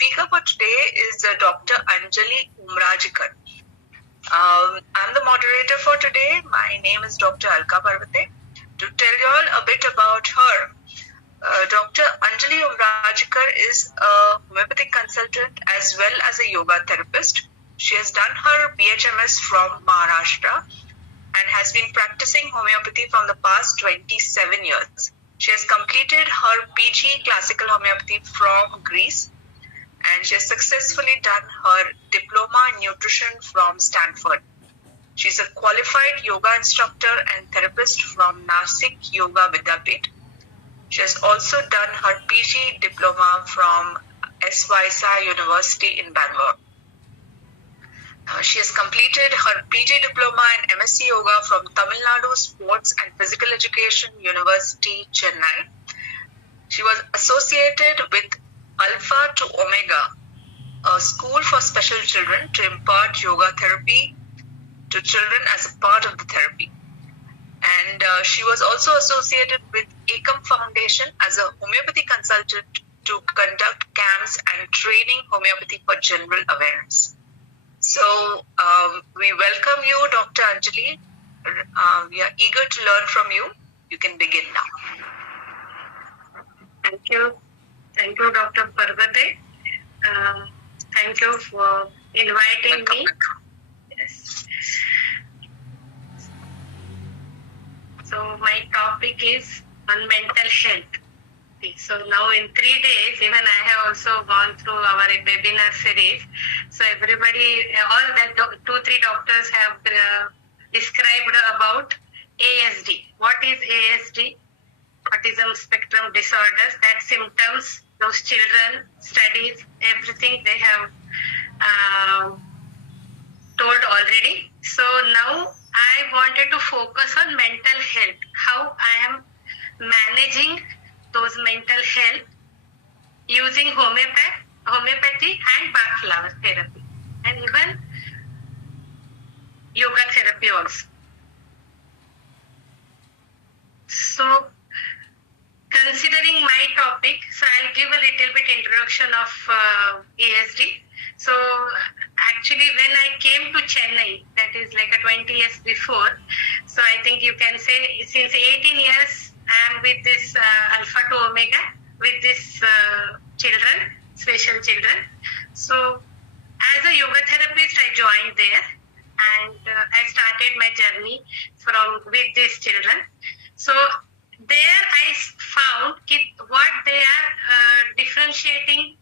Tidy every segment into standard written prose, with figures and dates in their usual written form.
speaker for today is Dr.Anjali Umarjikar. I'm the moderator for today. My name is Dr. Alka Parvate. To tell you all a bit about her, Dr. Anjali Umarjikar is a homeopathic consultant as well as a yoga therapist. She has done her B.H.M.S from Maharashtra and has been practicing homeopathy from the past 27 years. She has completed her PG Classical Homeopathy from Greece, and she has successfully done her diploma in nutrition from Stanford. She's a qualified yoga instructor and therapist from Nashik Yoga Vidyapeeth. She has also done her PG diploma from Svyasa University in Bangalore. She has completed her PG diploma in MSc Yoga from Tamilnadu Sports and Physical Education University, Chennai. She was associated with Alpha to Omega, a school for special children, to impart yoga therapy to children as a part of the therapy. And she was also associated with EKAM Foundation as a homeopathy consultant to conduct camps and training homeopathy for general awareness. So we welcome you, Dr. Anjali. We are eager to learn from you. You can begin now. Thank you. Thank you, Dr. Parvate. Thank you for inviting me. Yes. So my topic is on mental health. So now in 3 days, even I have also gone through our webinar series. So everybody, all the 2-3 doctors have described about ASD. What is ASD? Autism spectrum disorders, that symptoms, those children, studies, everything they have told already. So now I wanted to focus on mental health, how I am managing those mental health using homeopathy and Bach Flower therapy, and even yoga therapy also. So considering my topic, so I'll give a little bit introduction of ASD. So actually when I came to Chennai, that is like 20 years before, so I think you can say since 18 years I am with this Alpha to Omega, with this children, special children. So as a yoga therapist, I joined there, and I started my journey with these children. So there I found what they are differentiating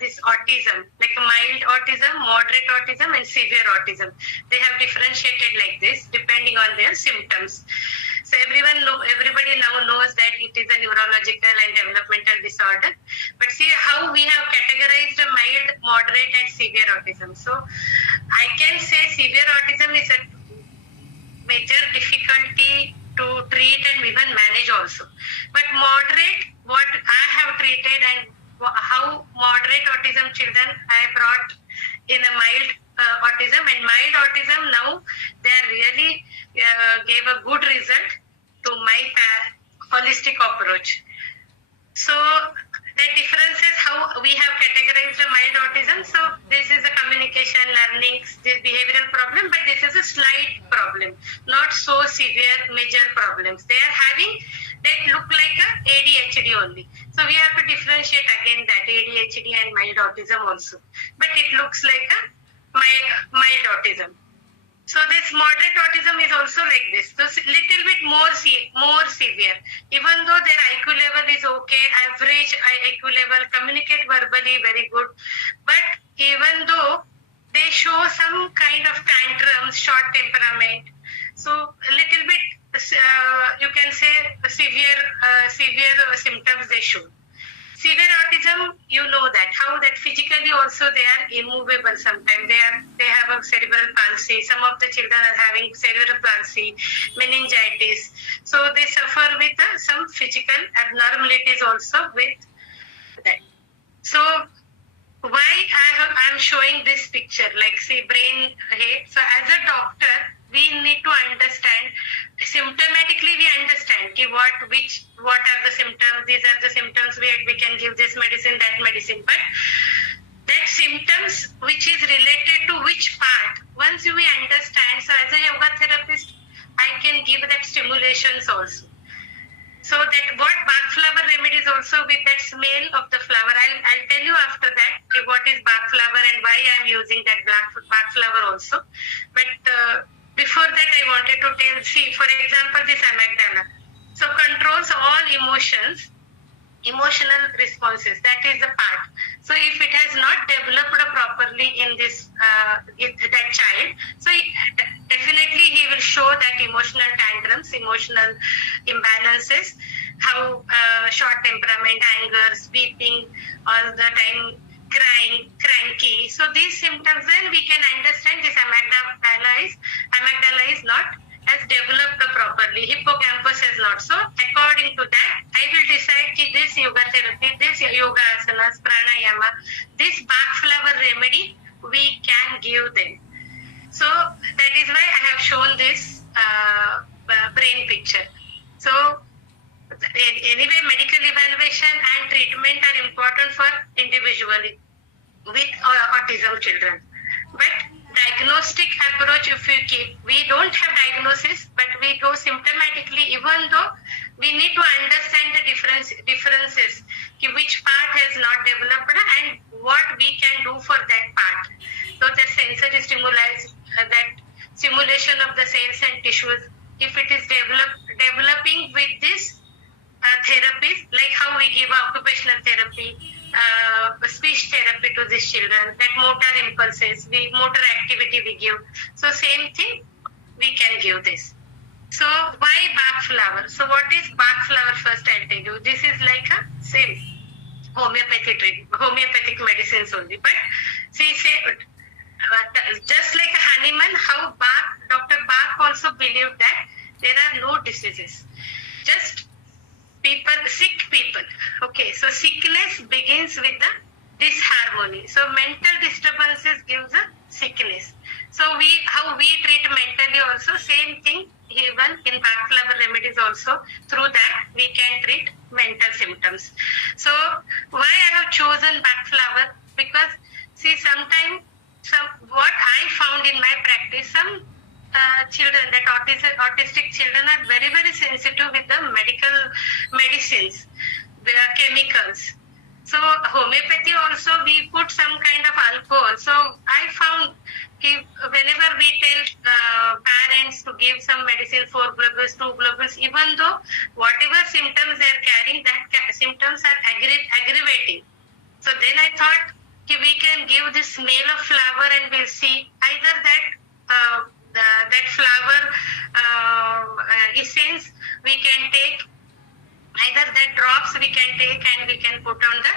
this autism, like a mild autism, moderate autism, and severe autism. They have differentiated like this depending on their symptoms. So everybody now knows that it is a neurological and developmental disorder. But see how we have categorized a mild, moderate, and severe autism. So I can say severe autism is a major difficulty to treat and even manage also. But moderate, what I have treated and how moderate autism children I brought in a mild autism, and mild autism now they are really gave a good result to my holistic approach. So the difference is how we have categorized a mild autism. So this is a communication, learning, this behavioral problem, but this is a slight problem, not so severe major problems. They are having, they look like a ADHD only. So we have to differentiate again that ADHD and mild autism also. But it looks like a mild autism. So this moderate autism is also like this. So little bit more severe. Even though their IQ level is okay, average IQ level, communicate verbally very good. But even though they show some kind of tantrums, short temperament, so a little bit you can say severe symptoms they show. Severe autism, you know that how that physically also they are immovable sometimes. They have a cerebral palsy. Some of the children are having cerebral palsy, meningitis. So they suffer with some physical abnormalities also with that. So why I am showing this picture, like see brain head. So as a doctor, we need to understand, symptomatically we understand what are the symptoms, these are the symptoms, we can give this medicine, that medicine. But once we understand, so as a yoga therapist, I can give that stimulations also. So that what Bach Flower remedies also with that smell of the flower. I'll tell you after that what is Bach Flower and why I'm using that Bach Flower also. But before that, I wanted to tell, see, for example, this amygdala. So controls all emotions, emotional responses. That is the part. So if it has not developed properly in this that child, so definitely he will show that emotional tantrums, emotional imbalances, how short temperament, anger, weeping, all the time crying, cranky. So these symptoms, then we can understand this amygdala is not has developed properly, hippocampus has not. So according to that, I will decide this yoga therapy, this yoga asanas, pranayama, this Bach Flower remedy we can give them. So that is why I have shown this brain picture. So anyway, medical evaluation and treatment are important for individually with autism children. But diagnostic approach, if we keep, we don't have diagnosis, but we go symptomatically, even though we need to understand the differences, which part has not developed and what we can do for that part. So the sensory stimuli, that stimulation of the cells and tissues, if it is developing with this therapies, like how we give occupational therapy, speech therapy to these children, that motor impulses, motor activity we give. So same thing, we can give this. So why Bach Flower? So what is Bach Flower? First I'll tell you. This is like a same homeopathic medicines only. But see, just like a Hahnemann, how Dr. Bach also believed that there are no diseases, just sick people. Okay, so sickness begins with the disharmony. So mental disturbances gives a sickness. So how we treat mentally also, same thing, even in Bach Flower remedies also, through that we can treat mental symptoms. So why I have chosen Bach Flower? Because see, sometimes what I found in my practice, some children, that autistic children are very, very sensitive with the medical medicines, the chemicals. So homeopathy also, we put some kind of alcohol. So I found whenever we tell parents to give some medicine, 4 globules, 2 globules, even though whatever symptoms they are carrying, that symptoms are aggravating. So then I thought we can give this smell of flower and we'll see either that flower essence we can take, either that drops we can take and we can put on the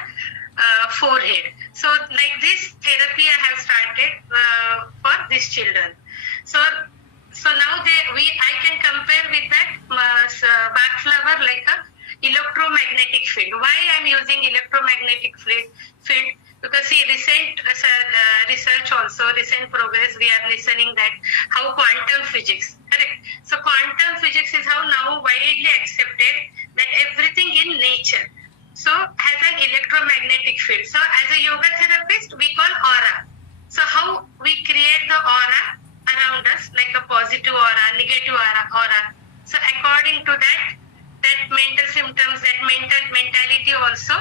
forehead. So like this therapy I have started for these children. So now I can compare with that Bach Flower like a electromagnetic field. Why I am using electromagnetic field? Because see, recent research also, recent progress, we are listening that how quantum physics, correct? So quantum physics is how now widely accepted that everything in nature so has an electromagnetic field. So as a yoga therapist, we call aura. So how we create the aura around us, like a positive aura, negative aura. So according to that mental symptoms, that mentality also,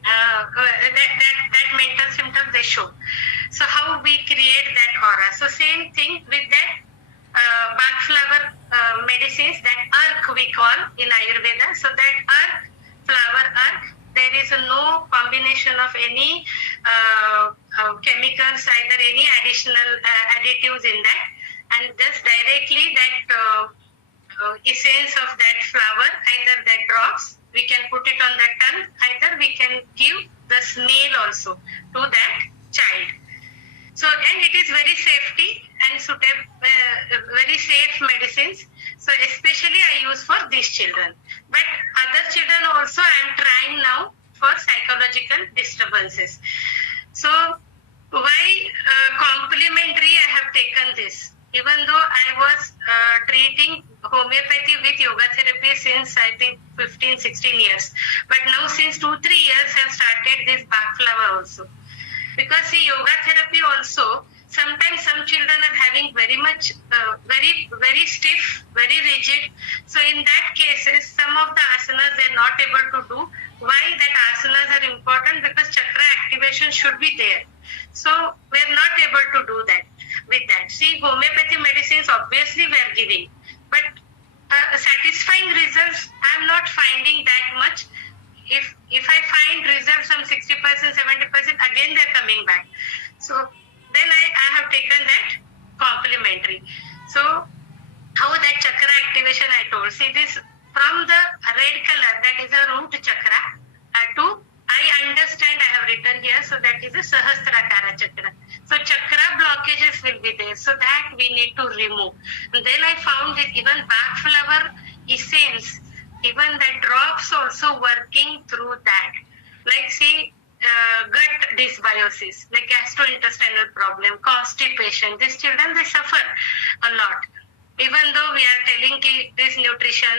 that mental symptoms they show. So how we create that aura. So same thing with that Bach Flower medicines, that arc we call in Ayurveda. So that arc, flower arc, there is no combination of any chemicals, either any additional additives in that, and just directly that essence of that flower, either that drops, we can put it on the tongue, either we can give the smell also to that child. So, and it is very safety and suitable, very safe medicines. So especially I use for these children. But other children also I am trying now for psychological disturbances. So why complementary I have taken this? Even though I was treating homeopathy with yoga therapy since I think 15-16 years. But now since 2-3 years I have started this Bach Flower also. Because see, yoga therapy also, sometimes some children are having very much, very stiff, very rigid. So in that cases, some of the asanas they are not able to do. Why that asanas are important? Because chakra activation should be there. So we are not able to do that with that. See, homeopathy medicines obviously we are giving, but satisfying results I am not finding that much. If I find results from 60%, 70%, again they are coming back. So then I have taken that complementary. So how that chakra activation I told. See this from the red color, that is a root chakra, to I understand I have written here, so that is a Sahasrakara chakra. So chakra blockages will be there, so that we need to remove. And then I found that even Bach Flower essence, even the drops also working through that. Like see, gut dysbiosis, like gastrointestinal problem, constipation. These children, they suffer a lot. Even though we are telling this nutrition,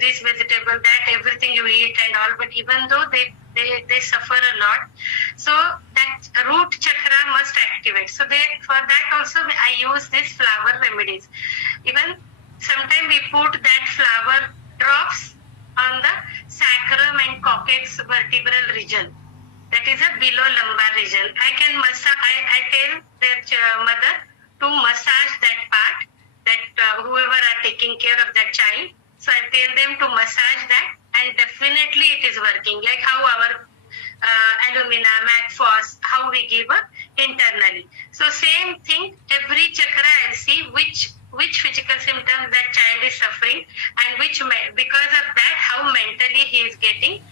this vegetable, that everything you eat and all, but even though they suffer a lot, so that root chakra must activate. So for that also I use these flower remedies. Even sometimes we put that flower drops on the sacrum and coccyx vertebral region. That is a below lumbar region. I tell their mother to massage that part, that whoever are taking care of that child. So I tell them to massage that, and definitely it is working. Like how our alumina, MAC-FOS, how we give internally. So same thing, every chakra I'll see which physical symptoms that child is suffering, and because of that how mentally he is getting.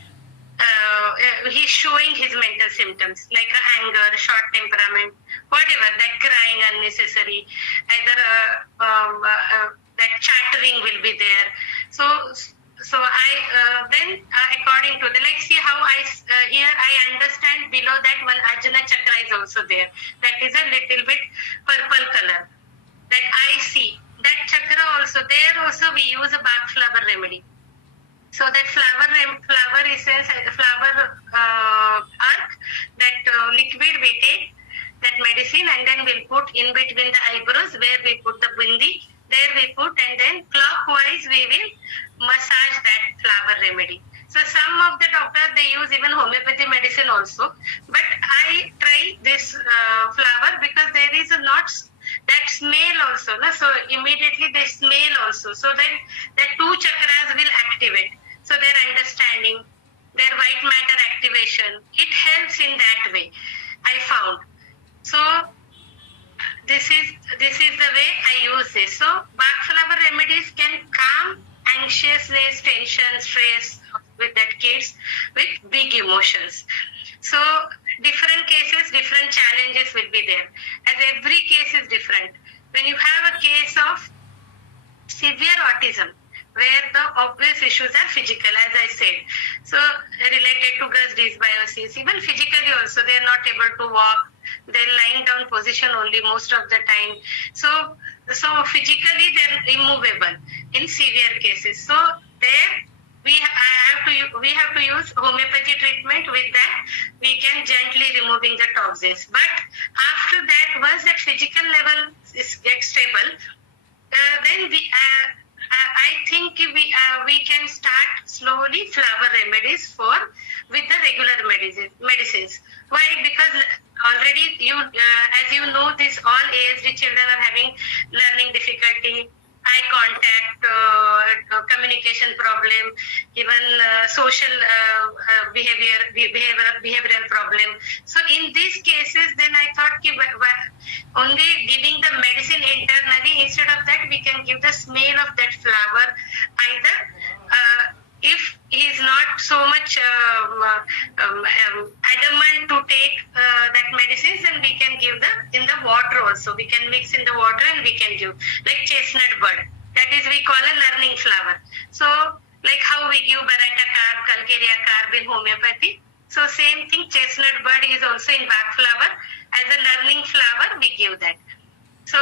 He's showing his mental symptoms like anger, short temperament, whatever, that crying unnecessary, either that chattering will be there. So I then according to the, like see how here I understand below that one Ajna chakra is also there. That is a little bit purple color. That I see that chakra also there. Also we use a Bach Flower remedy. So that flower essence, flower arc, that liquid we take, that medicine, and then we'll put in between the eyebrows where we put the bindi, there we put, and then clockwise we will massage that flower remedy. So some of the doctors, they use even homeopathy medicine also, but I try this flower because there is not that smell also, no? So immediately they smell also, so then the two chakras will activate. So their understanding, their white matter activation, it helps in that way, I found. So this is the way I use this. So Bach Flower remedies can calm anxiousness, tension, stress with that kids with big emotions. So different cases, different challenges will be there, as every case is different. When you have a case of severe autism, where the obvious issues are physical, as I said. So related to gut dysbiosis, even physically also, they are not able to walk. They're lying down position only most of the time. So physically they're immovable in severe cases. So there we have to use homeopathy treatment. With that, we can gently removing the toxins. But after that, once that physical level gets stable, then I think we can start slowly flower remedies with the regular medicines. Why? Because already as you know, this all ASD children are having learning difficulty, eye contact, communication problem, even social behavioral problem. So in these cases, then I thought only giving the medicine internally, instead of that we can give the smell of that flower. Either if he is not so much adamant to take that medicine, then we can give in the water also. We can mix in the water and we can give, like chestnut bud. That is we call a learning flower. So like how we give Barata carb, Calcarea carb in homeopathy. So same thing, chestnut bud is also in Bach Flower. As a learning flower, we give that. So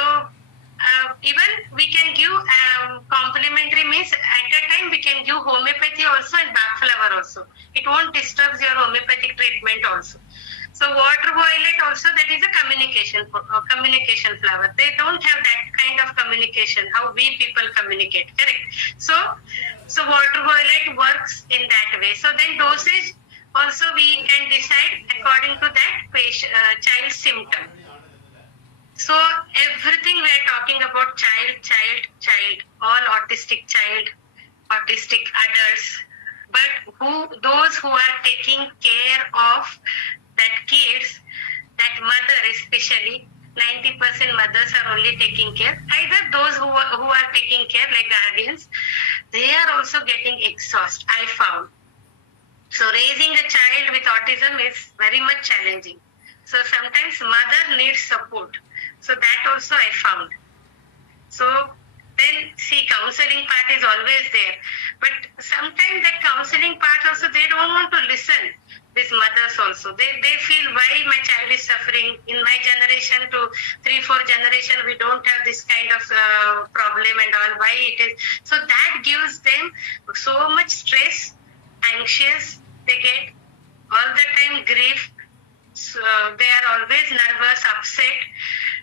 even we can give complementary, means at a time we can give homeopathy also and Bach Flower also. It won't disturb your homeopathic treatment also. So water violet also that is a communication flower. They don't have that kind of communication, how we people communicate, correct? So water violet works in that way. So then dosage also we can decide according to that child symptom. So everything we are talking about child, all autistic child, autistic adults, but those who are taking care of that kids, that mother especially, 90% mothers are only taking care. Either those who are taking care like guardians, they are also getting exhausted, I found. So raising a child with autism is very much challenging. So sometimes mother needs support. So that also I found. So then see, counseling part is always there. But sometimes that counseling part also, they don't want to listen. These mothers also. They feel why my child is suffering. In my generation to 3-4 generation, we don't have this kind of problem and all. Why it is. So that gives them so much stress, anxious. They get all the time grief. So they are always nervous, upset.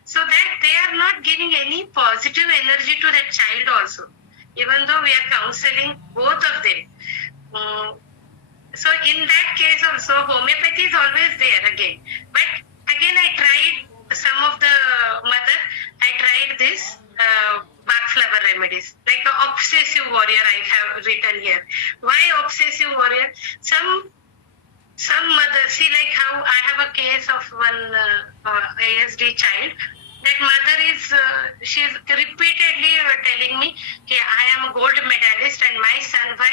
So that they are not giving any positive energy to that child also. Even though we are counseling both of them. So in that case also, homeopathy is always there again. But again, I tried some of the mother, I tried this Bach Flower remedies. Like an obsessive warrior I have written here. Why obsessive warrior? Some mother, see like how I have a case of one ASD child. That mother is, she is repeatedly telling me, hey, I am a gold medalist and why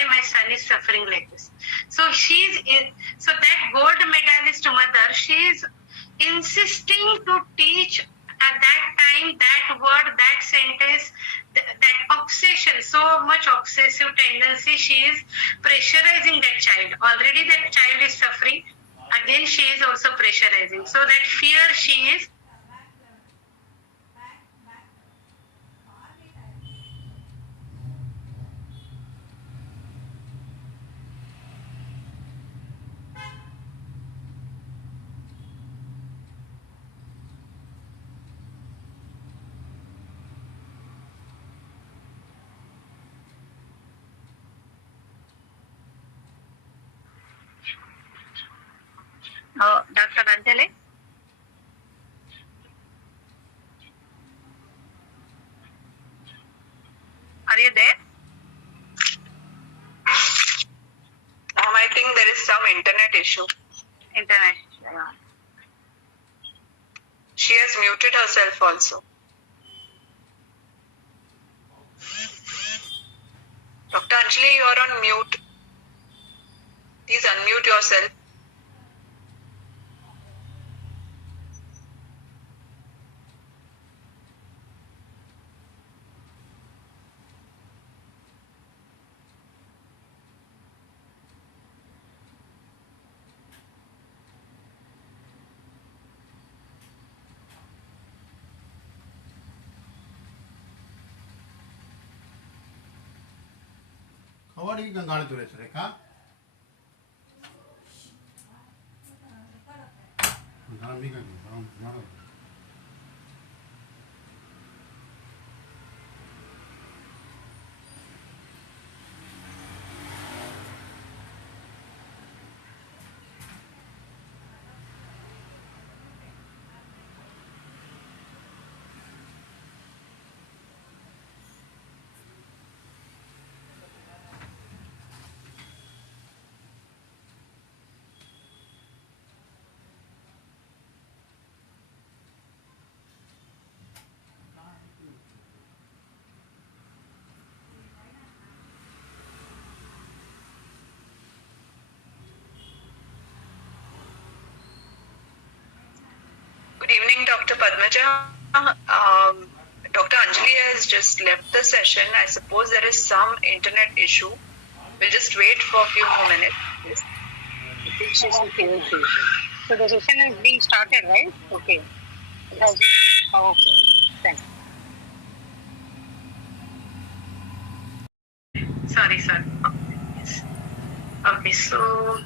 my son is suffering like this. So so that gold medalist mother, she is insisting to teach at that time, that word, that sentence, that obsession, so much obsessive tendency, she is pressurizing that child. Already that child is suffering, again she is also pressurizing. So that fear she is Dr. Anjali? Are you there? I think there is some internet issue. Yeah. She has muted herself also. Dr. Anjali, you are on mute. Please unmute yourself. खवड़ी Gangal तुरे रेखा गंगाल भी Gangal Good evening, Dr. Padmaja. Dr. Anjali has just left the session. I suppose there is some internet issue. We'll just wait for a few more minutes. Okay. So the session is being started, right? Okay. Okay. Thanks. Sorry, sir. Okay, so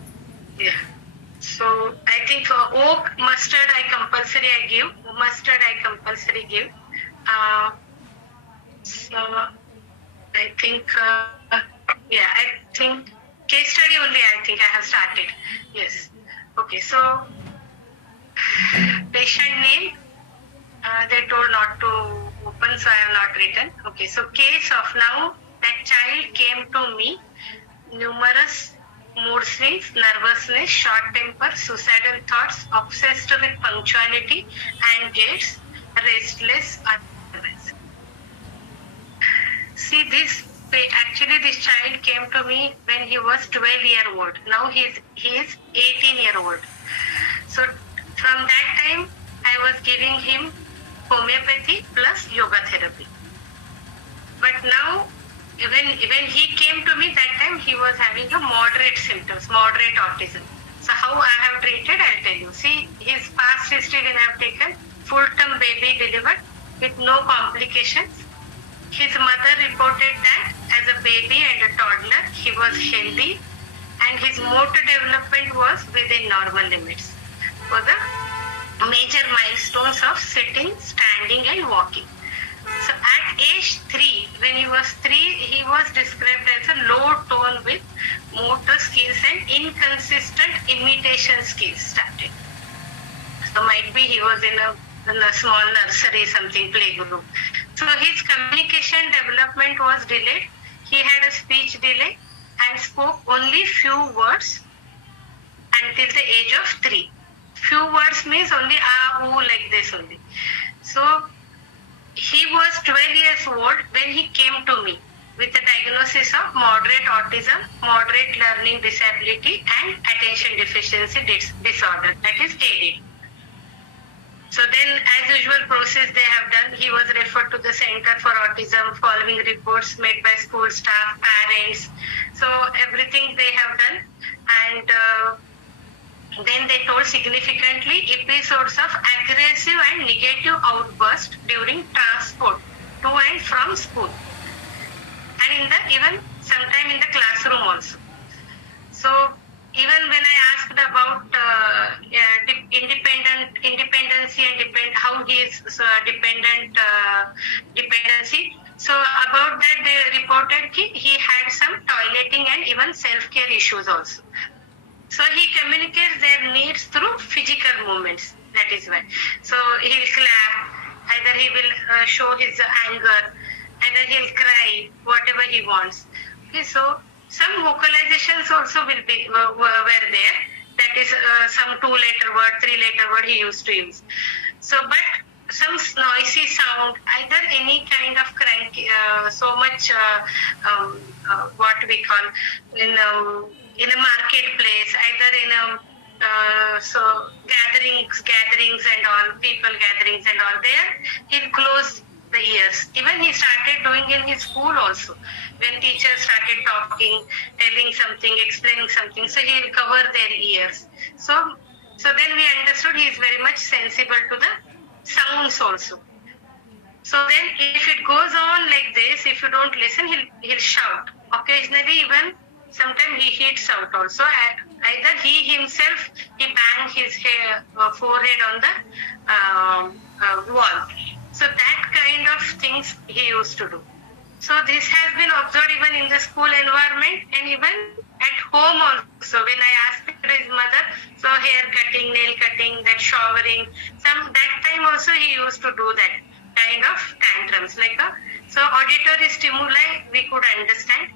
yeah. So I think oak mustard I compulsory compulsory I give. Mustard I compulsory give. So I think, I think case study only I think I have started. Yes. Okay, so patient name, they told not to open, so I have not written. Okay, so case of now, that child came to me, numerous mood swings, nervousness, short temper, suicidal thoughts, obsessed with punctuality and gates, restless, otherwise. See, this child came to me when he was 12-year-old. Now he is 18-year-old. So from that time, I was giving him homeopathy plus yoga therapy. But now, when he came to me, that time he was having a moderate symptoms, moderate autism. So how I have treated, I'll tell you. See, his past history when I have taken, full-term baby delivered with no complications. His mother reported that as a baby and a toddler, he was healthy and his motor development was within normal limits for the major milestones of sitting, standing and walking. So at age 3, when he was 3, he was described as a low tone with motor skills and inconsistent imitation skills started. So might be he was in a small nursery, something playgroup. So his communication development was delayed. He had a speech delay and spoke only few words until the age of 3. Few words means only ooh, like this only. So he was 12 years old when he came to me with a diagnosis of moderate autism, moderate learning disability and attention deficiency disorder, that is ADD. So then, as usual process they have done, he was referred to the Center for Autism, following reports made by school staff, parents. So everything they have done, and then they told significantly episodes of aggressive and negative outburst during transport to and from school, and even sometime in the classroom also. So even when I asked about independency and how he is dependency, so about that they reported he had some toileting and even self-care issues also. So he communicates their needs through physical movements, that is why. So he will clap, either he will show his anger, either he will cry, whatever he wants. Okay, so some vocalizations also were there. That is some 2-letter word, 3-letter word he used to use. So, but some noisy sound, either any kind of cranky, so much what we call in a marketplace, either in a gatherings and all, people gatherings and all, there he'll close the ears. Even he started doing in his school also. When teachers started talking, telling something, explaining something, so he will cover their ears. So then we understood he is very much sensible to the sounds also. So then if it goes on like this, if you don't listen, he'll shout. Occasionally even sometimes he hits out also. Either he himself, he banged his forehead on the wall. So that kind of things he used to do. So this has been observed even in the school environment and even at home also. When I asked his mother, so hair cutting, nail cutting, that showering, that time also he used to do that kind of tantrums. So auditory stimuli we could understand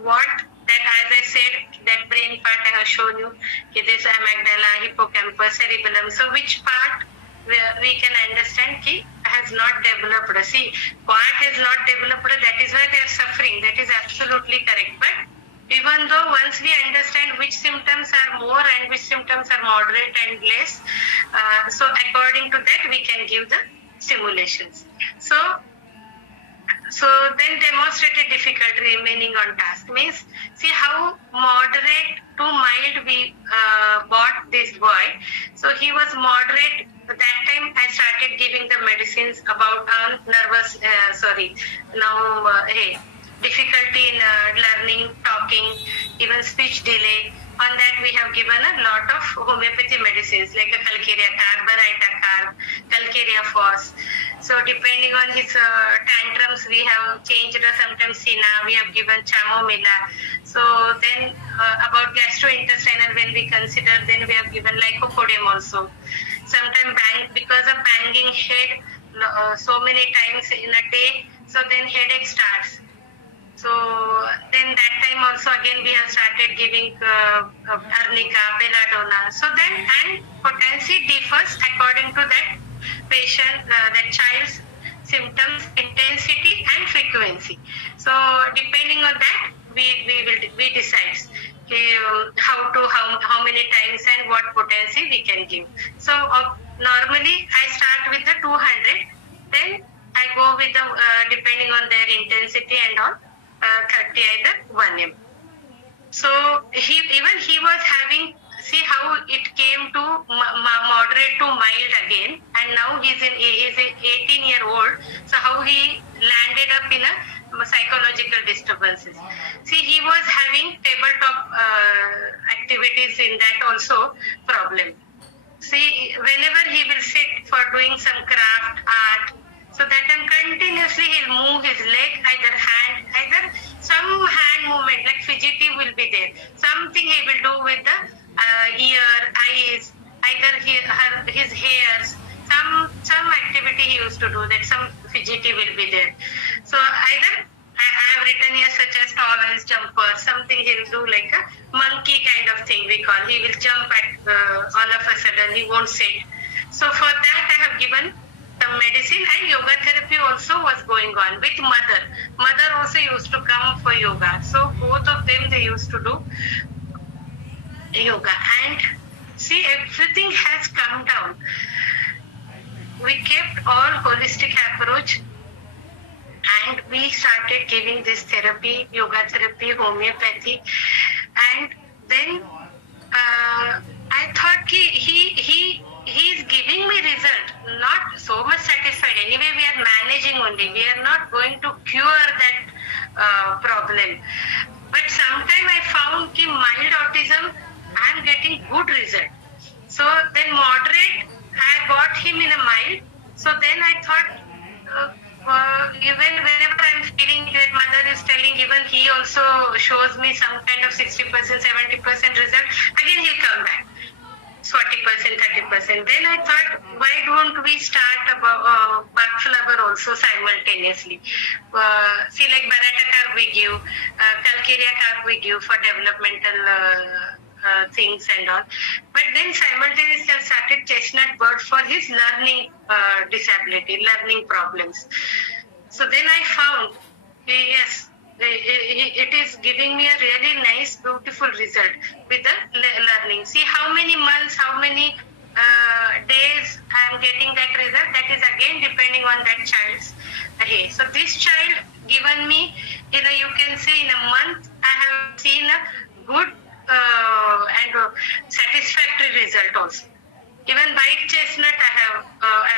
what that, as I said, that brain part I have shown you, this amygdala, hippocampus, cerebellum. So which part we can understand has not developed. See, part is not developed, that is why they are suffering. That is absolutely correct. But even though once we understand which symptoms are more and which symptoms are moderate and less, so according to that we can give the stimulations. So then demonstrated difficulty remaining on task means, see how moderate to mild we bought this boy. So he was moderate. That time I started giving the medicines about difficulty in learning, talking, even speech delay. On that we have given a lot of homeopathy medicines like a Calcarea-car, Baraita-car, calcarea falls. So depending on his tantrums, we have changed sometimes Sina, we have given chamomilla. So then about gastrointestinal, when we consider, then we have given lycopodium also. Sometimes because of banging head so many times in a day, so then headache starts. So then that time also again we have started giving arnica, belladonna. So then, and potency differs according to that patient, that child's symptoms, intensity and frequency. So depending on that, we decide how many times and what potency we can give. So normally I start with the 200, then I go with the depending on their intensity and all. 30 either 1M. So he was having, see how it came to moderate to mild again, and now he's an 18-year-old. So how he landed up in a psychological disturbances. See, he was having tabletop activities in that also problem. See, whenever he will sit for doing some craft, art, so that time continuously he'll move his leg, either some hand movement like fidgety will be there. Something he will do with the ear, eyes, either his hairs. Some activity he used to do that. Some fidgety will be there. So either I have written here such as towels, jumpers, something he will do like a monkey kind of thing we call. He will jump at all of a sudden. He won't sit. So for that I have given some medicine, and yoga therapy also was going on with mother. Mother also used to come for yoga. So both of them, they used to do yoga. And see, everything has come down. We kept all holistic approach and we started giving this therapy, yoga therapy, homeopathy. And then I thought he is giving me result, not so much satisfied. Anyway, we are managing only. We are not going to cure that problem. But sometime I found that mild autism, I am getting good result. So then moderate, I got him in a mild. So then I thought, even whenever I'm feeling that mother is telling, even he also shows me some kind of 60%, 70% result, again he'll come back. 40%, 30%. Then I thought, why don't we start about Bach Flower also simultaneously? See, like Barata carb we give, calcarea carb we give for developmental things and all. But then simultaneously I started chestnut bud for his learning disability, learning problems. So then I found, yes, it is giving me a really nice, beautiful result with the learning. See how many months, how many days I am getting that result. That is again depending on that child's age. So this child given me, you can say in a month, I have seen a good and satisfactory result also. Even white chestnut I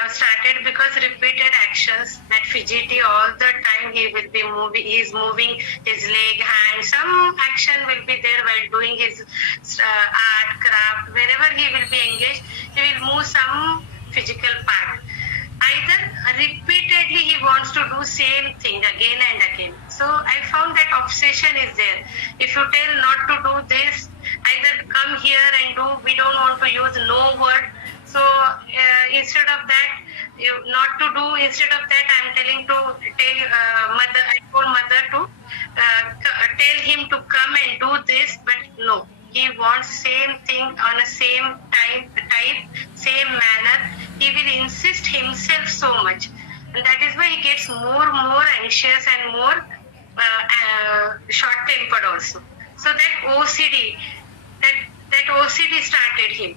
have started because repeated actions, that fidgety all the time he will be moving, he is moving his leg, hand, some action will be there while doing his art, craft, wherever he will be engaged, he will move some physical part. Either repeatedly he wants to do same thing again and again. So I found that obsession is there. If you tell not to do this, either come here and do, we don't want to use no word. So instead of that, not to do, instead of that I'm telling to tell mother, I told mother to tell him to come and do this, but no. He wants same thing on a same type, same manner. He will insist himself so much. And that is why he gets more anxious and more short-tempered also. So that OCD, that OCD started him.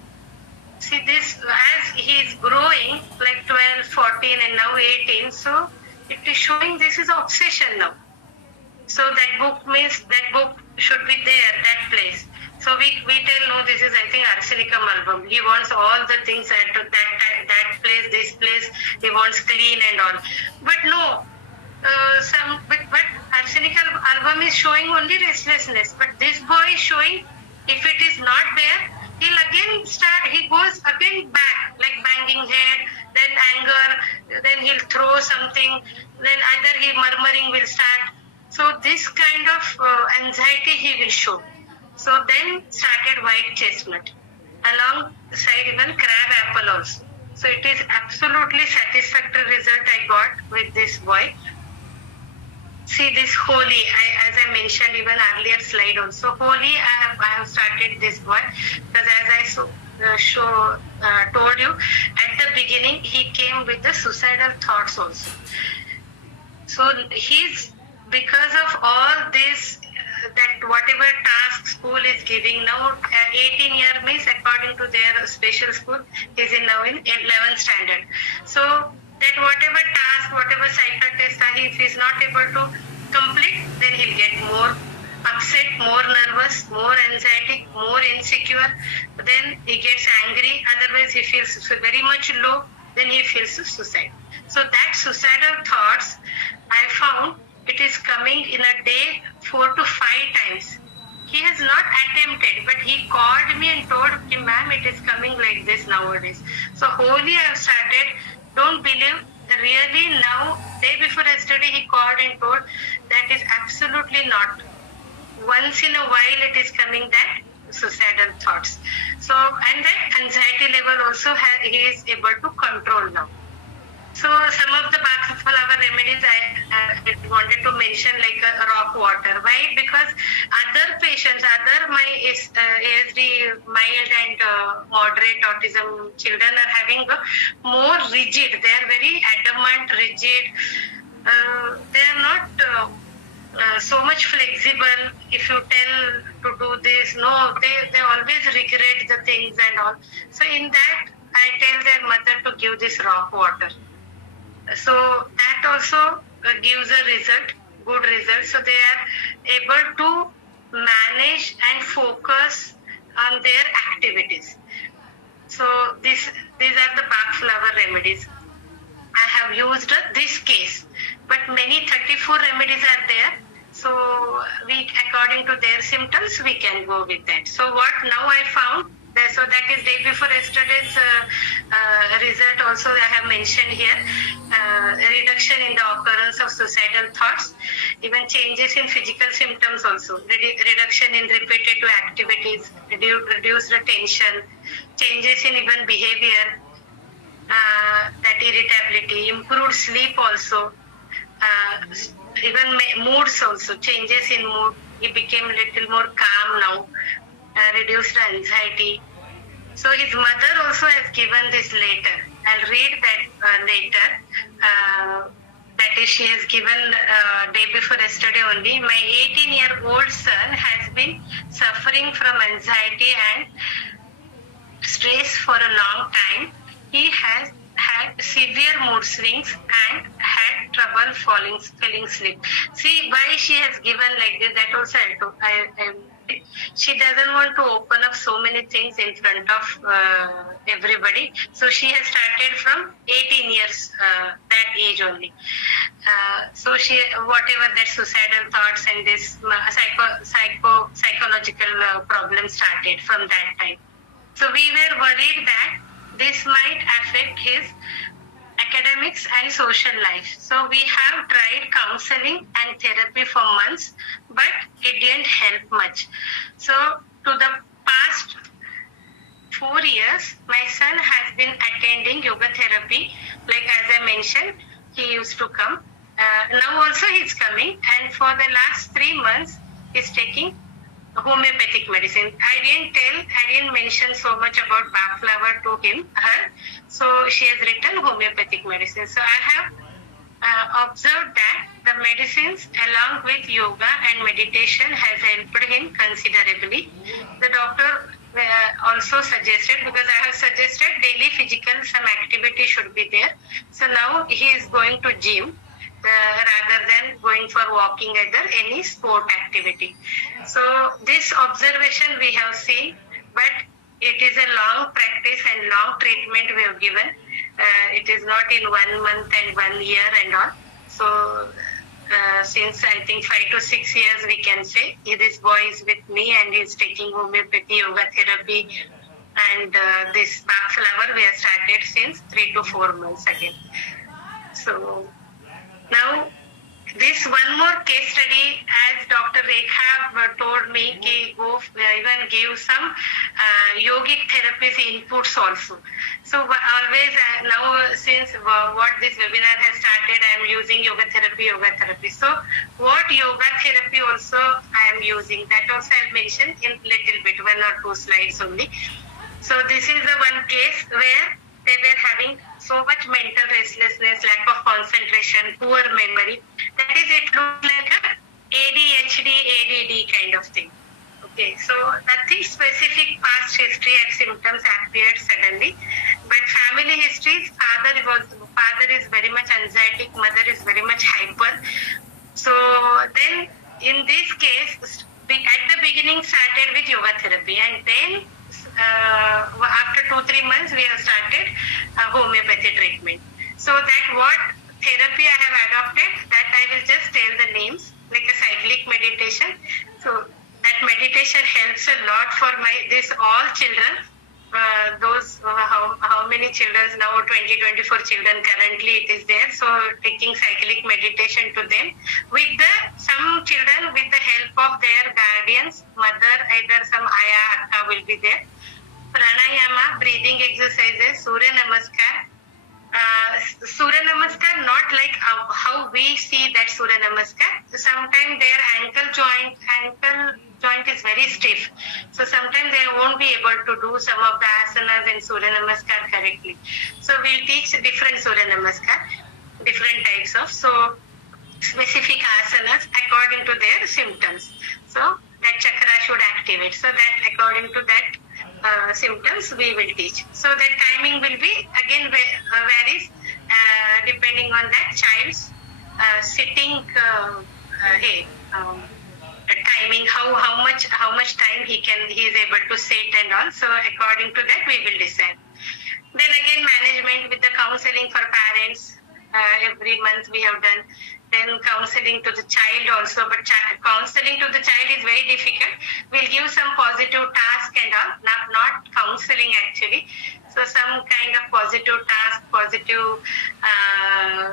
See this, as he is growing, like 12, 14 and now 18, so it is showing this is obsession now. So that book means, that book should be there, that place. So we tell, no, this is, I think, Arsenicum album. He wants all the things at that place, this place, he wants clean and all. But no, but Arsenicum album is showing only restlessness. But this boy is showing, if it is not there, he'll again start, he goes again back, like banging head, then anger, then he'll throw something, then either he murmuring will start. So this kind of anxiety he will show. So then started white chestnut. Alongside even crab apple also. So it is absolutely satisfactory result I got with this boy. See this holy, as I mentioned even earlier slide also, holy I have started this boy because as I told you at the beginning he came with the suicidal thoughts also. So he's, because of all this, that whatever task school is giving now, 18 year means according to their special school, is in now in 11th standard. So that whatever task, whatever cycle test, if he is not able to complete, then he'll get more upset, more nervous, more anxiety, more insecure. Then he gets angry. Otherwise, he feels very much low. Then he feels suicide. So that suicidal thoughts, I found it is coming in a day 4 to 5 times. He has not attempted, but he called me and told me, ma'am, it is coming like this nowadays. So wholly I have started. Don't believe, really now, day before yesterday he called and told that is absolutely not. Once in a while it is coming that suicidal thoughts. So, and that anxiety level also he is able to control now. So some of the Bach Flower remedies I wanted to mention, like rock water. Why? Because other patients, my ASD mild and moderate autism children are having more rigid. They are very adamant, rigid. They are not so much flexible. If you tell to do this, no, they always regret the things and all. So in that, I tell their mother to give this rock water. So that also gives a result, good result. So they are able to manage and focus on their activities. So these are the Bach Flower remedies. I have used this case, but many 34 remedies are there. So we, according to their symptoms, we can go with that. So what now I found, so that is day before yesterday's result also I have mentioned here. Reduction in the occurrence of suicidal thoughts, even changes in physical symptoms also, reduction in repetitive activities, reduced tension, changes in even behavior, that irritability, improved sleep also, even moods also, changes in mood, he became a little more calm now, reduced anxiety. So his mother also has given this letter. I'll read that later. That is, she has given day before yesterday only. My 18-year-old son has been suffering from anxiety and stress for a long time. He has had severe mood swings and had trouble falling asleep. See why she has given like this. That also she doesn't want to open up so many things in front of everybody. So she has started from 18 years, that age only. So she, whatever that suicidal thoughts and this psychological problem started from that time. So we were worried that this might affect his academics and social life. So we have tried counseling and therapy for months, but it didn't help much. So to the past 4 years, my son has been attending yoga therapy. Like as I mentioned, he used to come. Now also he's coming, and for the last 3 months, he's taking homeopathic medicine. I didn't mention so much about Bach Flower to her. So she has written homeopathic medicine. So I have observed that the medicines along with yoga and meditation has helped him considerably. The doctor also suggested, because I have suggested daily physical some activity should be there. So now he is going to gym. Rather than going for walking, either any sport activity. So this observation we have seen, but it is a long practice and long treatment we have given. It is not in 1 month and 1 year and all. So since I think 5 to 6 years we can say, this boy is with me and he is taking homeopathy, yoga therapy, and this Bach Flower we have started since 3 to 4 months again. So now this one more case study, as Dr. Rekha told me, go even give some yogic therapies inputs also. So always now since what this webinar has started, I am using yoga therapy. So what yoga therapy also I am using, that also I will mention in little bit, 1 or 2 slides only. So this is the one case where they were having so much mental restlessness, lack of concentration, poor memory. That is, it looked like a ADHD, ADD kind of thing. Okay, so nothing specific past history and symptoms appeared suddenly, but family history, father is very much anxiety, mother is very much hyper. So then in this case, at the beginning started with yoga therapy, and then after 2-3 months we have started homeopathy treatment. So that what therapy I have adopted, that I will just tell the names, like a cyclic meditation. So that meditation helps a lot for this all children. How many children now, 20-24 children currently it is there, so taking cyclic meditation to them with some children with the help of their guardians, mother, either some aya, akka will be there. Pranayama, breathing exercises, Surya Namaskar. Surya Namaskar, not like how we see that Surya Namaskar. Sometimes their ankle joint is very stiff. So sometimes they won't be able to do some of the asanas and Surya Namaskar correctly. So we'll teach different Surya Namaskar, different types of, so specific asanas according to their symptoms. So that chakra should activate. So that according to that symptoms we will teach. So that timing will be again varies depending on that child's sitting timing, how much time he is able to sit and all. So according to that we will decide. Then again management with the counseling for parents, every month we have done. Then counseling to the child also, but counseling to the child is very difficult. We'll give some positive task and all, not counseling actually. So some kind of positive task,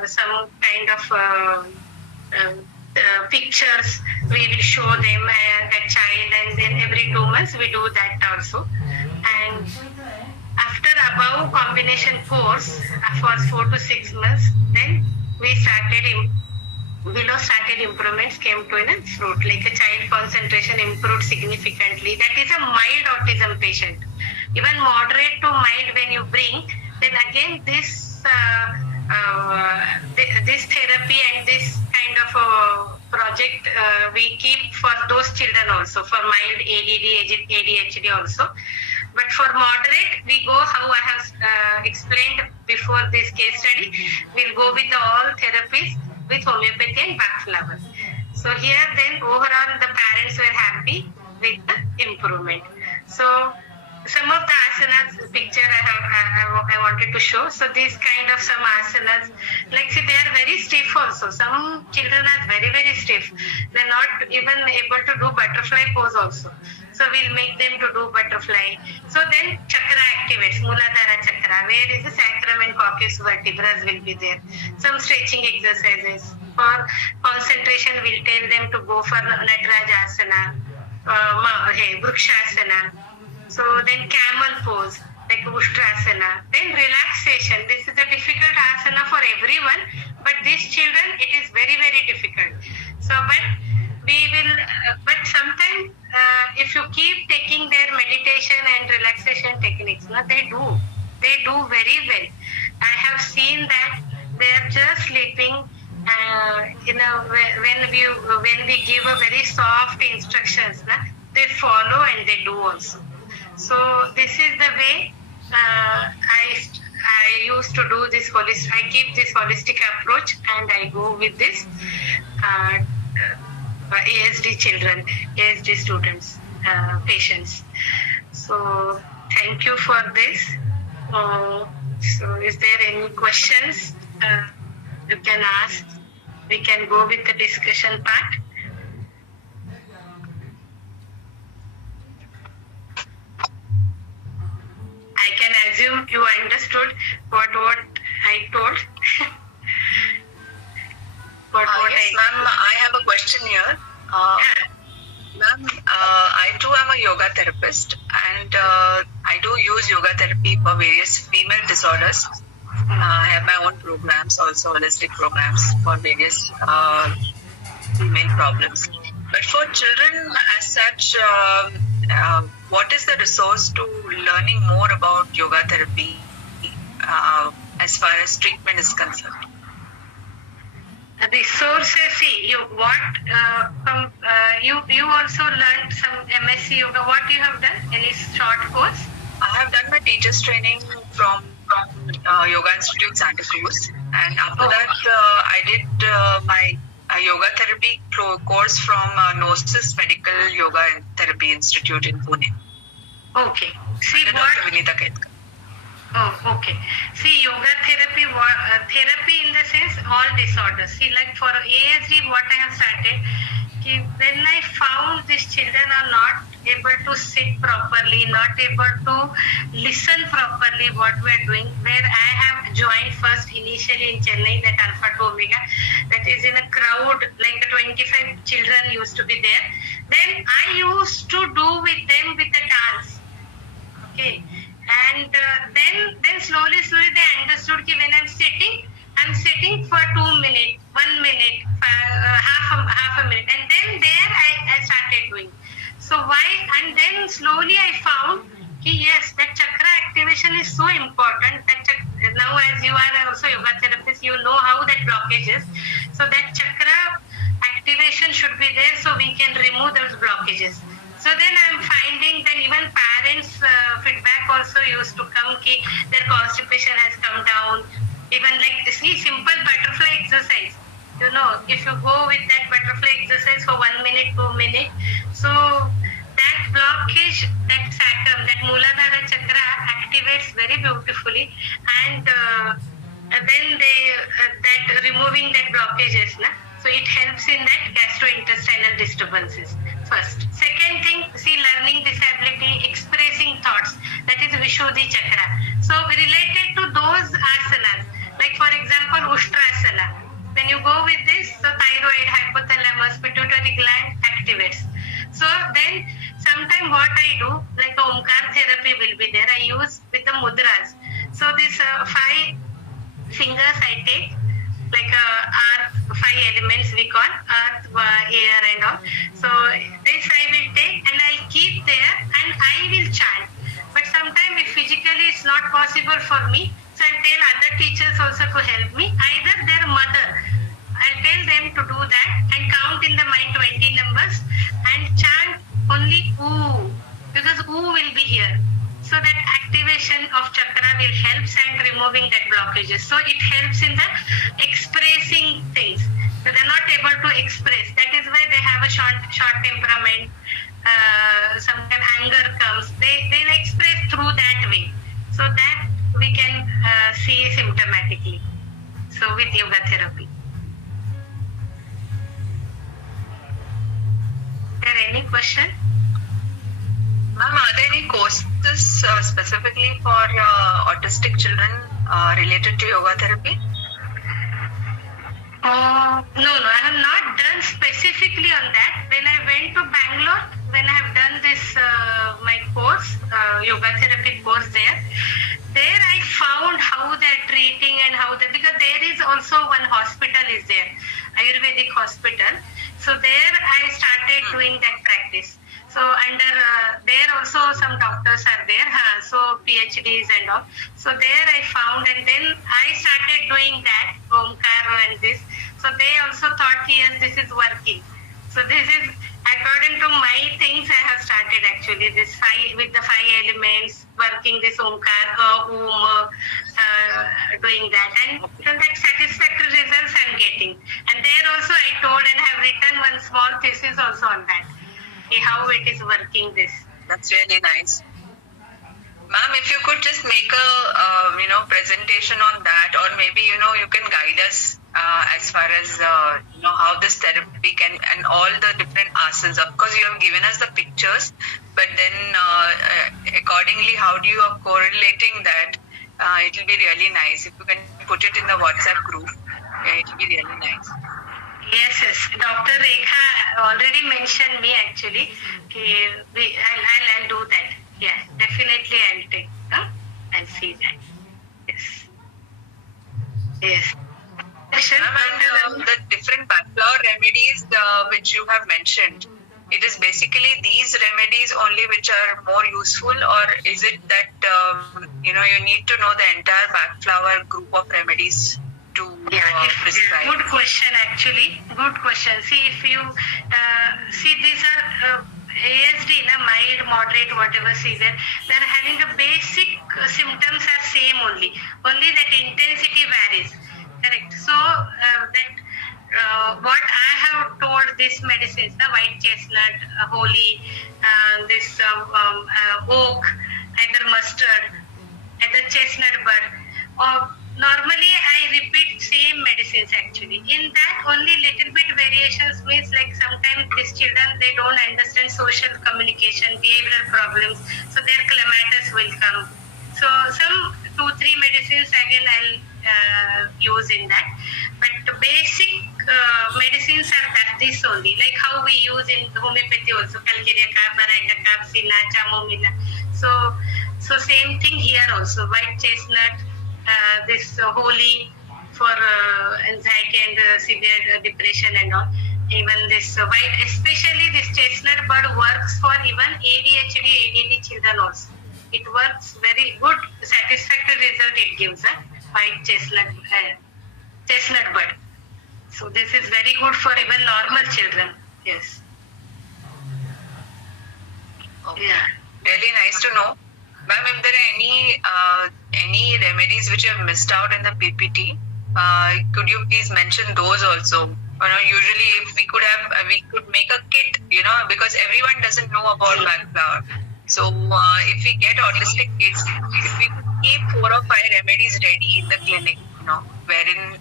some kind of pictures we will show them that child, and then every 2 months we do that also. And after above combination course for 4 to 6 months, then we started improvements came to in fruit, like a child concentration improved significantly. That is a mild autism patient. Even moderate to mild when you bring, then again this therapy and this kind of project we keep for those children also, for mild ADD, ADHD also. But for moderate, we go how I have explained before this case study. We'll go with all therapies with homeopathy and Bach Flower. So here then overall the parents were happy with the improvement. So some of the asanas picture I wanted to show. So these kind of some asanas, like see, they are very stiff also. Some children are very, very stiff. They're not even able to do butterfly pose also. So we'll make them to do butterfly. So then chakra activates, Muladhara chakra, where is the sacrum and coccyx vertebrae will be there. Some stretching exercises. For concentration, we'll tell them to go for Natarajasana, Vrukshasana. So then camel pose, like Ushtrasana. Then relaxation. This is a difficult asana for everyone, but these children, it is very, very difficult. So, but sometimes if you keep taking their meditation and relaxation techniques, they do very well. I have seen that they are just sleeping. When we give a very soft instructions, they follow and they do also. So this is the way I used to do this holistic. I keep this holistic approach and I go with this ASD children, ASD students, patients. So thank you for this. So is there any questions you can ask? We can go with the discussion part. I can assume you understood what I told. Yes, ma'am, I have a question here. Ma'am, I too am a yoga therapist, and I do use yoga therapy for various female disorders. I have my own programs, also holistic programs for various female problems. But for children as such, what is the resource to learning more about yoga therapy as far as treatment is concerned? Resources, see, you also learned some MSc yoga. What you have done? Any short course? I have done my teacher's training from Yoga Institute Santa Cruz, and after that I did my yoga therapy course from Gnosis Medical Yoga and Therapy Institute in Pune. Okay. See Under Dr. Vinita Ketkar. Oh, okay. See, yoga therapy, therapy in the sense all disorders. See, like for ASD, what I have started, when I found these children are not able to sit properly, not able to listen properly what we are doing, where I have joined first initially in Chennai, that Alpha to Omega, that is in a crowd, like 25 children used to be there. Then I used to do with them with the dance. Okay. And then slowly they understood that when I'm sitting for 2 minutes, 1 minute, half a minute, and then there I started doing. So why? And then slowly I found that yes, that chakra activation is so important. That now, as you are also yoga therapist, you know how that blockage is. So that chakra activation should be there, so we can remove those blockages. So then I'm finding that even parents' feedback also used to come, their constipation has come down. Even like, see, simple butterfly exercise. You know, if you go with that butterfly exercise for 1 minute, 2 minutes, so that blockage, that sacrum, that Muladhara chakra activates very beautifully, and then that removing that blockages, so it helps in that gastrointestinal disturbances. First. Second thing, see, learning disability, expressing thoughts, that is Vishuddhi chakra. So related to those asanas, like for example, Ushtrasana. When you go with this, so thyroid, hypothalamus, pituitary gland activates. So then sometimes what I do, like Omkar therapy will be there, I use with the mudras. So this 5 fingers I take, like earth, 5 elements we call, earth, air and all. So this I will take and I'll keep there and I will chant. But sometimes if physically it's not possible for me, so I'll tell other teachers also to help me, either their mother. I'll tell them to do that and count in the mind 20 numbers and chant only ooh, because ooh will be here. So that activation of chakra will help and removing that blockages. So it helps in the expressing things. So they're not able to express. That is why they have a short temperament. Sometimes anger comes. They'll express through that way. So that we can see symptomatically. So with yoga therapy. Is there any question? Ma'am, are there any courses specifically for autistic children related to yoga therapy? No, I have not done specifically on that. When I went to Bangalore, when I have done this, my course, yoga therapy course there I found how they're treating and because there is also one hospital is there, Ayurvedic hospital. So there I started doing that practice. So under there also some doctors are there, so PhDs and all. So there I found, and then I started doing that, Omkara and this. So they also thought, yes, this is working. So this is according to my things I have started actually, this 5 with the 5 elements, working this Omkara, doing that. And that satisfactory results I'm getting. And there also I told and have written one small thesis also on that. How it is working this. That's really nice. Ma'am, if you could just make a presentation on that, or maybe you can guide us as far as how this therapy can, and all the different asanas. Of course, you have given us the pictures, but then accordingly, how do you are correlating that? It will be really nice if you can put it in the WhatsApp group. It will be really nice. Yes. Dr. Rekha already mentioned me actually. I'll do that. Yeah, definitely I'll take. I'll see that. Yes. And the different Bach Flower remedies which you have mentioned, it is basically these remedies only which are more useful, or is it that you need to know the entire Bach Flower group of remedies to prescribe? Good question actually. Good question. See, if you see, these are ASD, mild, moderate, whatever severe, they are having the basic symptoms are same only that intensity varies. Correct. So what I have told these medicines, the white chestnut, holy, this oak, either mustard, either chestnut bud. Normally I repeat same medicines actually. In that only little bit variations means like sometimes these children, they don't understand social communication, behavioral problems, so their clematis will come. So some 2-3 medicines again I'll use in that. But the basic medicines are this only, like how we use in homeopathy also, Calcarea cap, Baraita cap, Sina, Chamomilla. So same thing here also, white chestnut, this holy for anxiety and severe depression and all. Even this white, especially this chestnut bud works for even ADHD, ADD children also. It works very good, satisfactory result it gives, white chestnut bud. So this is very good for even normal children. Yes. Okay. Yeah. Really nice to know. Ma'am, if there are any remedies which you have missed out in the PPT, could you please mention those also? Usually if we could make a kit, because everyone doesn't know about Bach Flower. So if we get holistic kits, if we keep 4 or 5 remedies ready in the clinic, wherein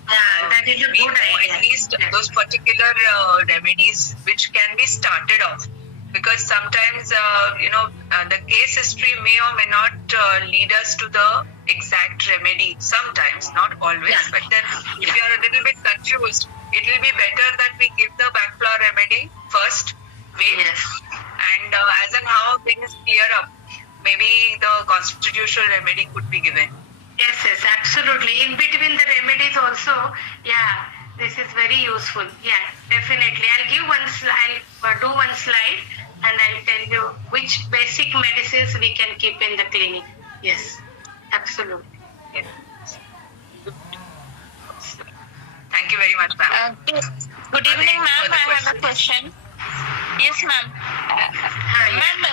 that is a good idea. At least those particular remedies which can be started off. Because sometimes, the case history may or may not lead us to the exact remedy. Sometimes, not always. Yeah. But then, if you are a little bit confused, it will be better that we give the Bach Flower remedy first, wait, and as and how things clear up, maybe the constitutional remedy could be given. Yes, absolutely. In between the remedies also, this is very useful. Yeah, definitely. I'll do one slide and I'll tell you which basic medicines we can keep in the clinic. Yes, absolutely. Yes. Thank you very much, ma'am. Good evening, ma'am. I have a question. Yes, ma'am. Ma'am,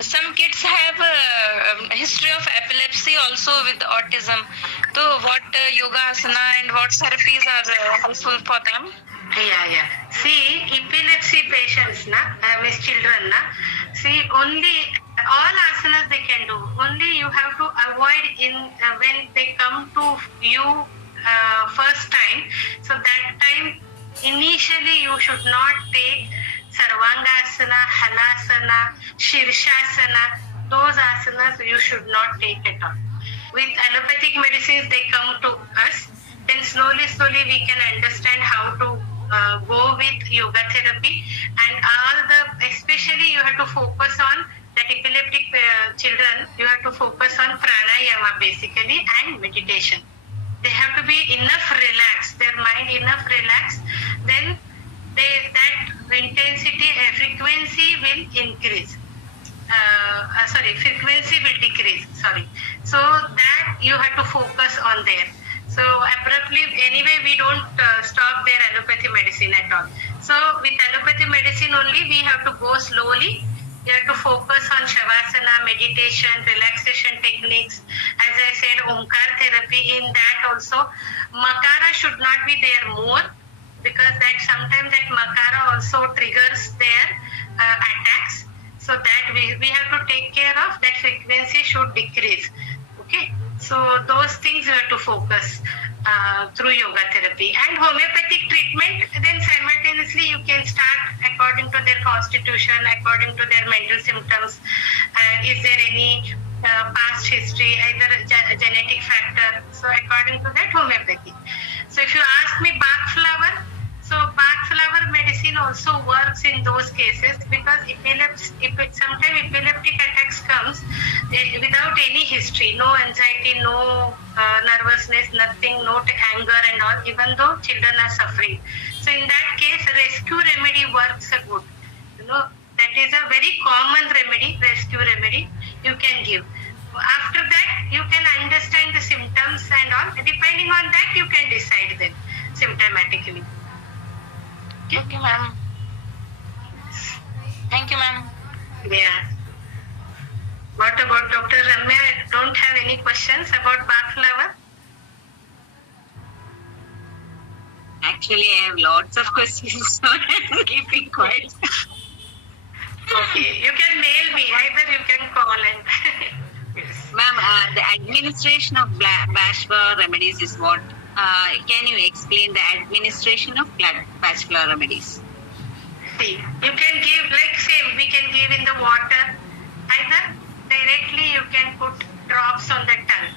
some kids have a history of epilepsy also with autism. So what yoga asana and what therapies are helpful for them? Yeah. See, epilepsy patients, means children, see, only all asanas they can do. Only you have to avoid when they come to you first time. So that time, initially you should not take Sarvangasana, Halasana, Shirshasana. Those asanas you should not take at all. With allopathic medicines, they come to us. Then slowly we can understand how to go with yoga therapy, and especially you have to focus on that epileptic children. You have to focus on pranayama basically and meditation. They have to be enough relaxed, their mind enough relaxed. Then that intensity, frequency will increase. Frequency will decrease. So that you have to focus on there. So abruptly, anyway, we don't stop their allopathy medicine at all. So with allopathy medicine only, we have to go slowly. You have to focus on shavasana, meditation, relaxation techniques. As I said, omkar therapy. In that also, makara should not be there more, because that sometimes that makara also triggers their attacks. So that we have to take care of. That frequency should decrease. Okay. So those things you have to focus. through yoga therapy. And homeopathic treatment, then simultaneously you can start according to their constitution, according to their mental symptoms. Is there any past history, either genetic factor? So according to that, homeopathy. So if you ask me Bach Flower, so Bach Flower medicine also works in those cases, because sometimes epileptic attacks comes without any history, no anxiety, no nervousness, nothing, no anger and all, even though children are suffering. So in that case, rescue remedy works good. That is a very common remedy, rescue remedy you can give. After that, you can understand the symptoms and all. Depending on that, you can decide then symptomatically. Okay, ma'am. Thank you, ma'am. Yeah. What about Dr. Ramya? I don't have any questions about Bach Flower. Actually, I have lots of questions, so I'm keeping quiet. Okay, you can mail me, either you can call and yes. Ma'am, the administration of Bach Flower remedies is what? Can you explain the administration of Bach Flower remedies? See, you can give, like same, we can give in the water. Either directly you can put drops on the tongue.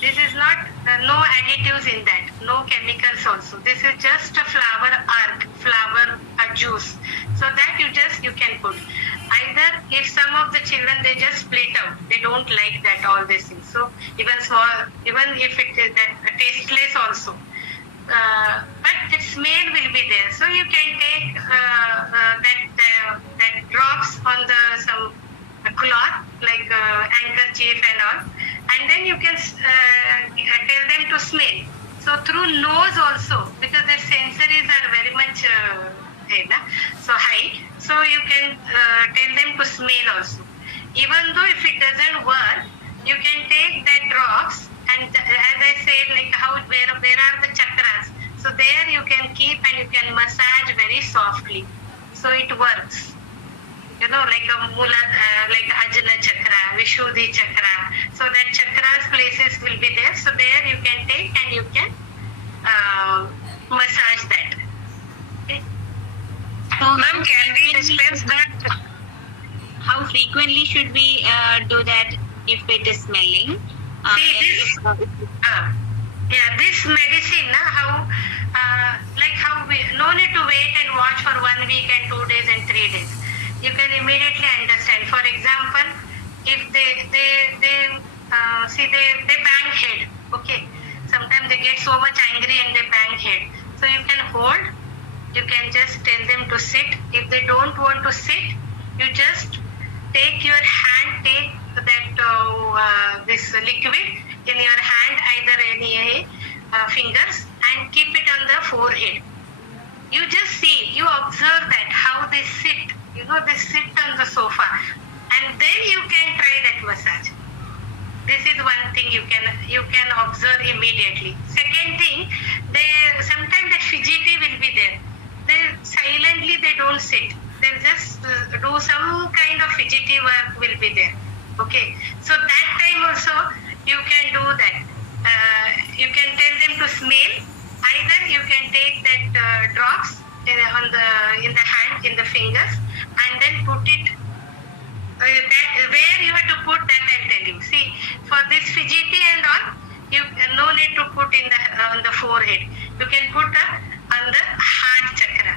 This is not, no additives in that, no chemicals also. This is just a flower arc, flower juice. So that you can put. Either if some of the children, they just split out, they don't like that, all these things. So even if it is that tasteless also. But the smell will be there. So you can take that drops on some cloth, like handkerchief and all, and then you can tell them to smell. So through nose also, because their sensories are very much so high, so you can tell them to smell also. Even though if it doesn't work, you can take that drops, and as I said, like where are the chakras, so there you can keep and you can massage very softly, so it works. Like a mula, like Ajna chakra, Vishuddhi chakra, so that chakras places will be there, so there you can take and you can massage that. Okay. So, Ma'am, can we dispense that? How frequently should we do that if it is smelling? This medicine, how we no need to wait and watch for 1 week and 2 days and 3 days. You can immediately understand. For example, if they bang head, okay. Sometimes they get so much angry and they bang head. So you can hold. You can just tell them to sit. If they don't want to sit, you just take your hand, take that this liquid in your hand, either any fingers, and keep it on the forehead. You just see, you observe that how they sit. They sit on the sofa, and then you can try that massage. This is one thing you can observe immediately. Second thing, sometimes the fidgety will be there. Silently they don't sit. They just do some kind of fidgety work will be there. Okay. So that time also you can do that. You can tell them to smell. Either you can take that drops in the hand, in the fingers, and then put it where you have to put that. I'll tell you. See, for this fidgety and all, you no need to put on the forehead. You can put on the heart chakra.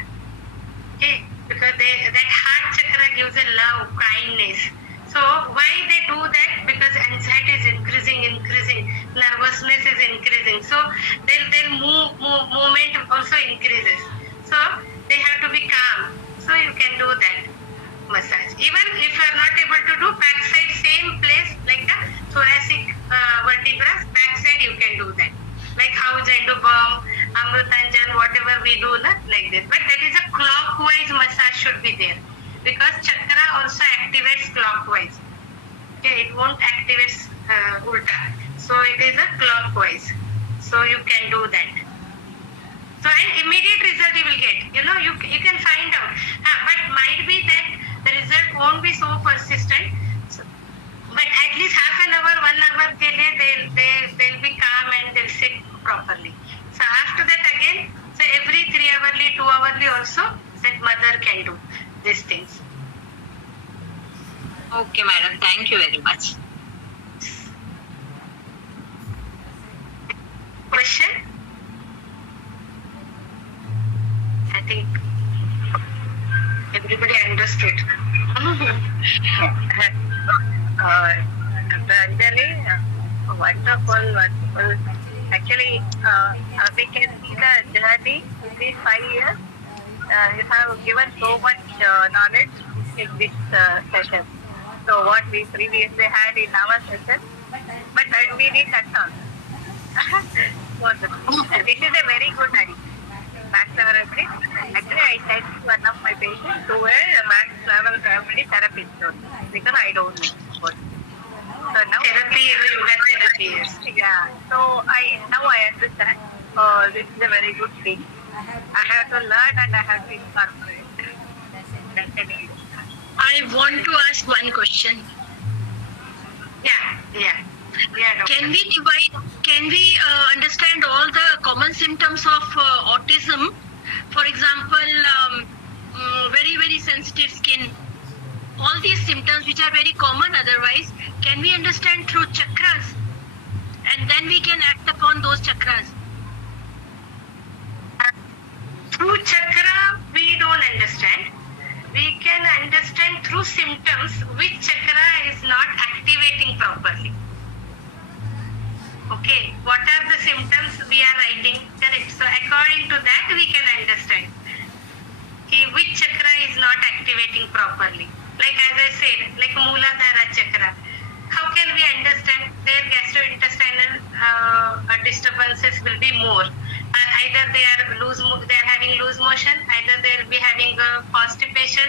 Okay, because that heart chakra gives a love, kindness. So why they do that? Because anxiety is increasing, nervousness is increasing. So their movement also increases. So they have to be calm. So you can do that massage. Even if you are not able to do backside, same place like the thoracic vertebra, backside you can do that. Like how Zendu Balm, Amrutanjan, whatever we do like this. But that is a clockwise massage should be there. Because chakra also activates clockwise. Okay, it won't activate ulta. So it is a clockwise. So you can do that. So an immediate result you will get. You can find out. But might be that the result won't be so persistent. But at least half an hour, 1 hour, they'll be calm and they'll sit properly. Okay, madam. Thank you very much. Question? I think everybody understood. Dr. Anjali, wonderful. Actually, we can see the journey in these 5 years. You have given so much knowledge in this session. So what we previously had in our session, but we didn't touch on. This is a very good idea. Bach Flower remedy. Actually, I said to one of my patients to wear a Bach Flower remedy therapist because I don't know what. So now Therapy, yoga therapy, yes. yeah. So I understand. This is a very good thing. I have to learn and I have to incorporate. I want to ask one question. Yeah. Can we understand all the common symptoms of autism? For example, very, very sensitive skin. All these symptoms which are very common otherwise, can we understand through chakras? And then we can act upon those chakras. Through chakra, we don't understand. We can understand through symptoms which chakra is not activating properly. Okay, what are the symptoms we are writing? Correct. So according to that, we can understand which chakra is not activating properly. Like as I said, like Mooladhara chakra. How can we understand their gastrointestinal disturbances will be more? Either they are having loose motion, either they will be having constipation,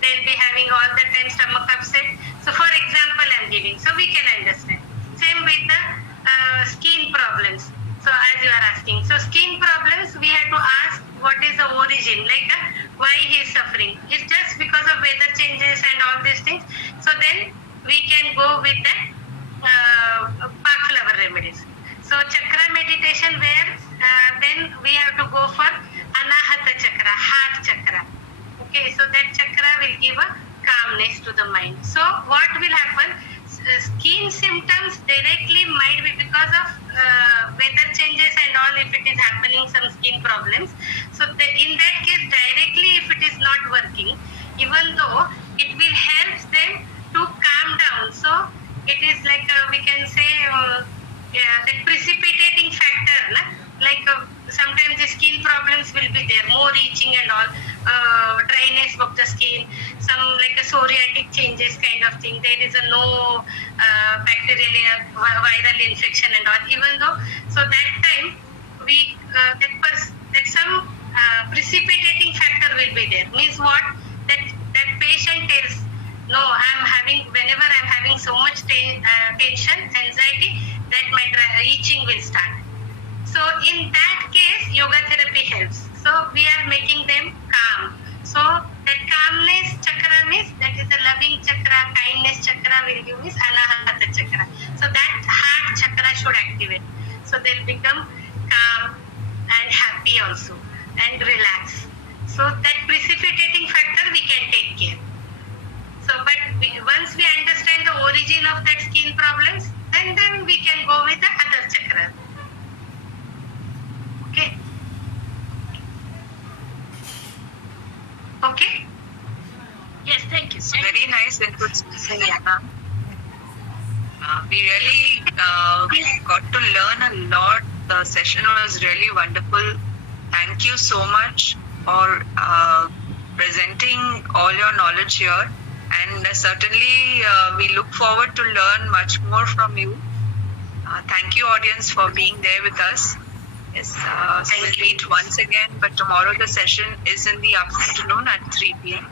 they will be having all the time stomach upset. So for example, I'm giving. So we can understand. Same with the skin problems. So as you are asking, so skin problems, we have to ask what is the origin, like why he is suffering. It's just because of weather changes and all these things. So then we can go with the Bach Flower remedies. So chakra meditation where then we have to go for Anahata chakra, heart chakra. Okay, so that chakra will give a calmness to the mind. So what will happen? Skin symptoms directly might be because of weather changes and all, if it is happening some skin problems. So in that case, directly if it is not working, even though it will help them to calm down. So it is like we can say the precipitating factor. Like sometimes the skin problems will be there, more itching and all, dryness of the skin, some like a psoriatic changes kind of thing. There is a no bacterial viral infection and all. Even though, so that time we that some precipitating factor will be there. Means what? That patient tells, no, whenever I'm having so much tension, anxiety, that my itching will start. So in that case, yoga therapy helps. So we are making them calm. So that calmness chakra means, that is the loving chakra, kindness chakra will give is Anahata chakra. So that heart chakra should activate. So they'll become calm and happy also and relax. So that precipitating factor we can take care. So but once we understand the origin of that skin problems, then we can go with the other chakra. Okay? Yes, thank you. Very nice input, Svyasa. We really got to learn a lot. The session was really wonderful. Thank you so much for presenting all your knowledge here. And certainly we look forward to learn much more from you. Thank you, audience, for being there with us. Yes, so we'll meet once again, but tomorrow the session is in the afternoon at 3 p.m.